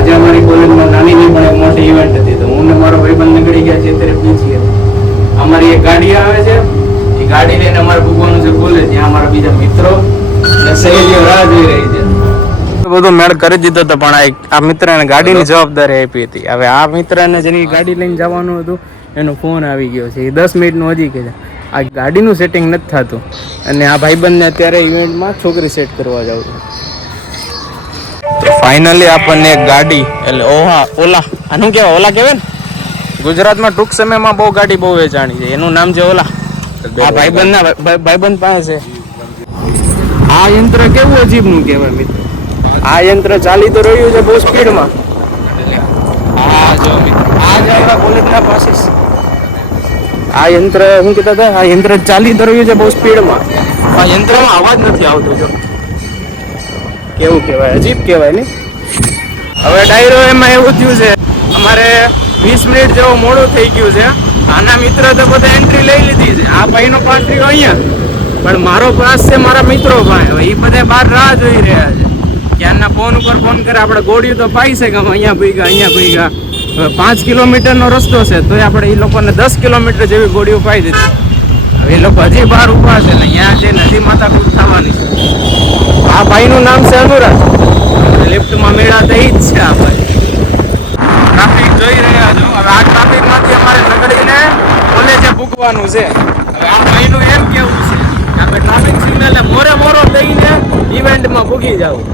આજે અમારી કોલેજમાં નાની પણ એક મોટી ઇવેન્ટ હતી, તો હું ને મારો ભાઈબંધ નીકળી ગયા છે અત્યારે પીછી. અમારી એક ગાડી આવે છે, એ ગાડી લઈને અમારે ભૂગવાનું છે કોલેજ. ત્યાં અમારા બીજા મિત્રો અને સહેલીઓ રાહ જોઈ રહી છે. બધું મેળ કરી દીધો હતો, પણ આ મિત્રને ગાડીની જવાબદારી આપી હતી. હવે આ મિત્રને જેની ગાડી લઈને જવાનું હતું એનો ફોન આવી ગયો છે. એ 10 મિનિટનું હજી કે આ ગાડીનું સેટિંગ નથી થતું, અને આ ભાઈબંધને અત્યારે ઇવેન્ટમાં છોકરી સેટ કરવા જાવ છું. તો ફાઇનલી આપણને એક ગાડી એટલે ઓલા આનું કહેવાય, ઓલા કહેવાય ને ગુજરાતમાં ટૂંક સમયમાં બહુ ગાડી બહુ વેચાણી છે. એનું નામ છે ઓલા. આ ભાઈબંધ પાસે છે. આ યંત્ર કેવું અજીબનું કહેવાય મિત્રો. આ યંત્ર ચાલી તો રહ્યું છે બહુ સ્પીડમાં. આ જો મિત્રો, આ જ આપણા કોલેજના પાસે આ યંત્ર શું કહેતા હતા, આ યંત્ર ચાલી તો રહ્યું છે બહુ સ્પીડમાં. આ યંત્રમાં અવાજ નથી આવતો. જો કેવું કહેવાય, અજીબ કહેવાય ને. હવે ડાયરો એમાં એવું થયું છે, અમારે 20 મિનિટ જેવું મોડું થઈ ગયું છે. આના મિત્ર તો બધા એન્ટ્રી લઈ લીધી છે. આ ભાઈનો પાસ રહ્યો અહીંયા, પણ મારો પાસ છે મારા મિત્રો પાસે. એ બધા બહાર રાહ જોઈ રહ્યા છે. ક્યારના ફોન ઉપર ફોન કરે, આપણે ગોળીઓ તો પાઈ છે કે અહીંયા ભૂગ્યા. 5 કિલોમીટરનો રસ્તો છે, તોય આપણે એ લોકોને 10 કિલોમીટર જેવી ગોળીઓ પાઈ દીધી. હવે એ લોકો હજી બહાર ઊભા છે ને અહીંયા જઈને હજી માથાકૂટ થવાની છે. આ ભાઈનું નામ છે અનુરાગ. લિફ્ટમાં મેળા તો ઈ જ છે આ ભાઈ. ટ્રાફિક જોઈ રહ્યા છો. હવે આ ટ્રાફિકમાંથી અમારે નીકળીને કોલેજે પૂગવાનું છે. હવે આ ભાઈનું એમ કેવું છે કે આપણે ટ્રાફિક સિગ્નલને મોરો દઈને ઇવેન્ટમાં પૂગી જવું.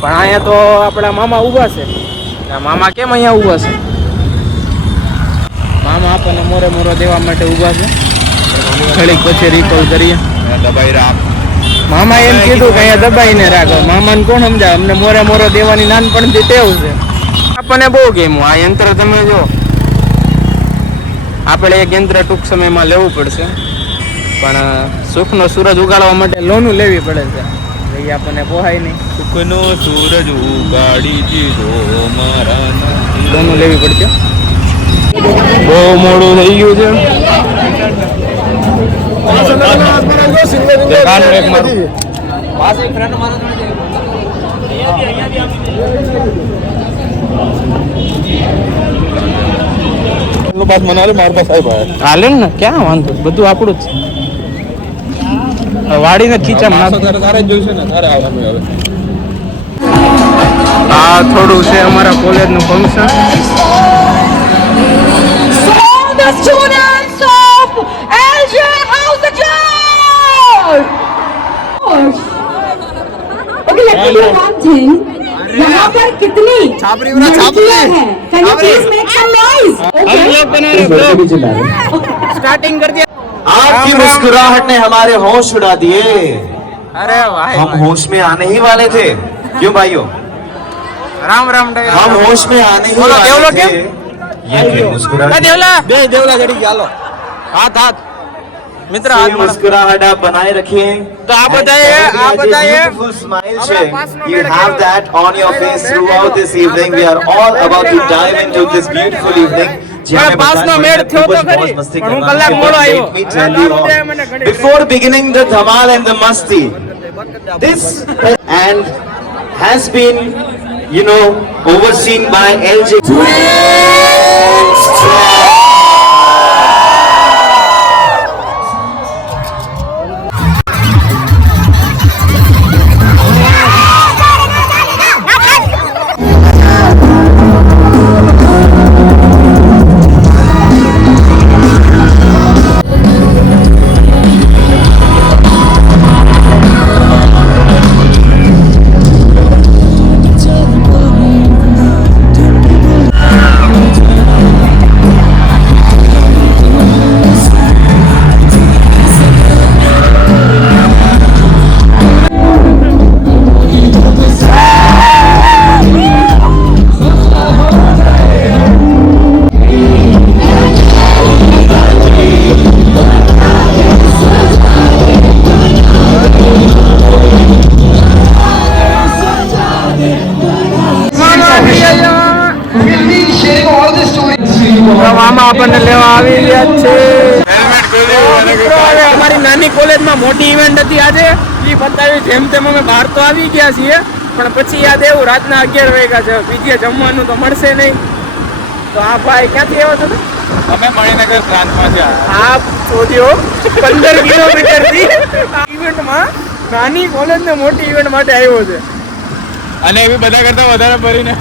પણ અહીંયા તો આપણા મામા ઊભા છે. મામા કેમ અહીંયા ઊભા છે? મામા આપણને મોરો દેવા માટે ઊભા છે. ઘડીક પછી રિકોલ કરીએ. દબાઈ રાખ. મામા એમ કીધું કે અહીંયા દબાઈને રાખો. મામાને કોણ સમજાવે? અમને મોરો દેવાની નાનપણથી ટેવ છે. આપણને બહુ ગમ્યું આ યંત્ર. તમે જો, આપણે એક યંત્ર ટૂંક સમયમાં લેવું પડશે, પણ સુખનો સૂરજ ઉગાડવા માટે લોનું લેવી પડે છે. એ આપણને પોહાય નહીં. સુખનો સૂરજ ઉગાડી દીધો મારા, લોનું લેવી પડશે. બહુ મોડું થઈ ગયું છે. હાલે ને, ક્યાં વાંધો, બધું આપણું જ વાડીને ખીચામાં. આ થોડું છે અમારા કોલેજનું ફંક્શન. यहाँ पर कितनी लड़कियां हैं? Can you please make some noise? Starting कर दिया. आपकी मुस्कुराहट ने हमारे होश उड़ा दिए. अरे वाह, हम होश में आने ही वाले थे. क्यों भाइयों? राम हम होश में आने ही वाले थे. ये मुस्कुराहट हाथ मित्र मुस्कुराहट आप बनाए रखिए. तो आप बताइए beautiful smile you have that on your face throughout this evening. We are all about to dive into this beautiful evening. Before beginning the dhamal and the masti, this and has been, overseen by LJ. મામા આપણને લેવા આવી ગયા છે. અમારી નાની કોલેજમાં મોટી ઇવેન્ટ હતી આજે, એ બતાવી. જેમ તેમ અમે બહાર તો આવી ગયા છીએ, પણ પછી યાદ આવ્યું રાતના 11 વાગ્યા છે, બીજે જમવાનું તો મળશે નહીં. તો આ ભાઈ ક્યાંથી આવ્યો હતો? અમે મણિનગર પ્રાંતમાં છે. આ શોધ્યો 15 કિલોમીટરથી ઇવેન્ટમાં, નાની કોલેજ ને મોટી ઇવેન્ટ માટે આવ્યો છે. અને એવી બધા કરતા વધારે ભરીને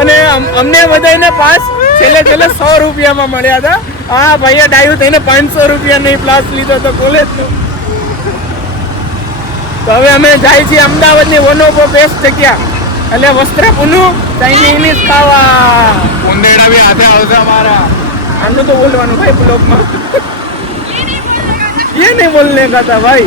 અને અમને બધાને પાસ છેલ્લે 100 રૂપિયામાં મળ્યા હતા. આ ભાઈએ ડાયું થઈને 500 રૂપિયા નહીં પાસ લીધો તો કોલેજનો. તો હવે અમે જાય છીએ અમદાવાદની વન ઓફ બેસ્ટ જગ્યા એટલે વસ્ત્રાપુરનું ચાઇનીઝ ઇંગ્લિશ ખાવા. ઉંદેડા બી હાથે આવશે અમારા. આનું તો બોલવાનું ભાઈ બ્લોગમાં. ये नहीं बोलने का था भाई.